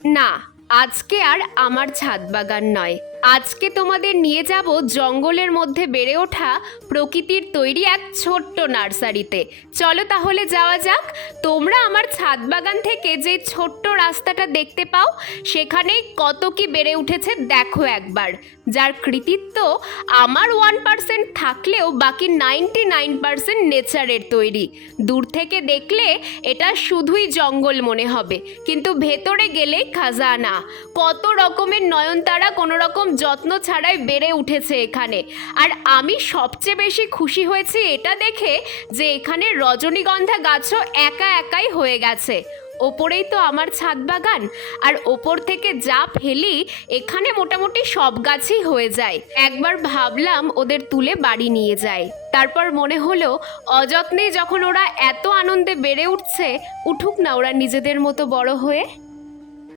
না আজকে আর আমার ছাদ বাগান নয়। আজকে তোমাদের নিয়ে যাব জঙ্গলের মধ্যে বেড়ে ওঠা প্রকৃতির তৈরি এক ছোট্ট নার্সারিতে। চলো তাহলে যাওয়া যাক। তোমরা আমার ছাদ বাগান থেকে যে ছোট্ট রাস্তাটা দেখতে পাও সেখানেই কত কি বেড়ে উঠেছে দেখো একবার। যার কৃতিত্ব আমার ওয়ান পার্সেন্ট থাকলেও বাকি নাইনটি নাইন পার্সেন্ট নেচারের তৈরি। দূর থেকে দেখলে এটা শুধুই জঙ্গল মনে হবে, কিন্তু ভেতরে গেলে খাজানা। কত রকমের নয়নতারা কোনো রকম যত্ন ছাড়াই বেড়ে উঠেছে এখানে। আর আমি সবচেয়ে বেশি খুশি হয়েছি এটা দেখে যে এখানে রজনীগন্ধা গাছও একা একাই হয়ে গেছে। ওপরেই তো আমার ছাদ বাগান, আর ওপর থেকে যা ফেলি এখানে মোটামুটি সব গাছই হয়ে যায়। একবার ভাবলাম ওদের তুলে বাড়ি নিয়ে যাই। তারপর মনে হলো, অযত্নে যখন ওরা এত আনন্দে বেড়ে উঠছে, উঠুক না ওরা নিজেদের মতো বড় হয়ে।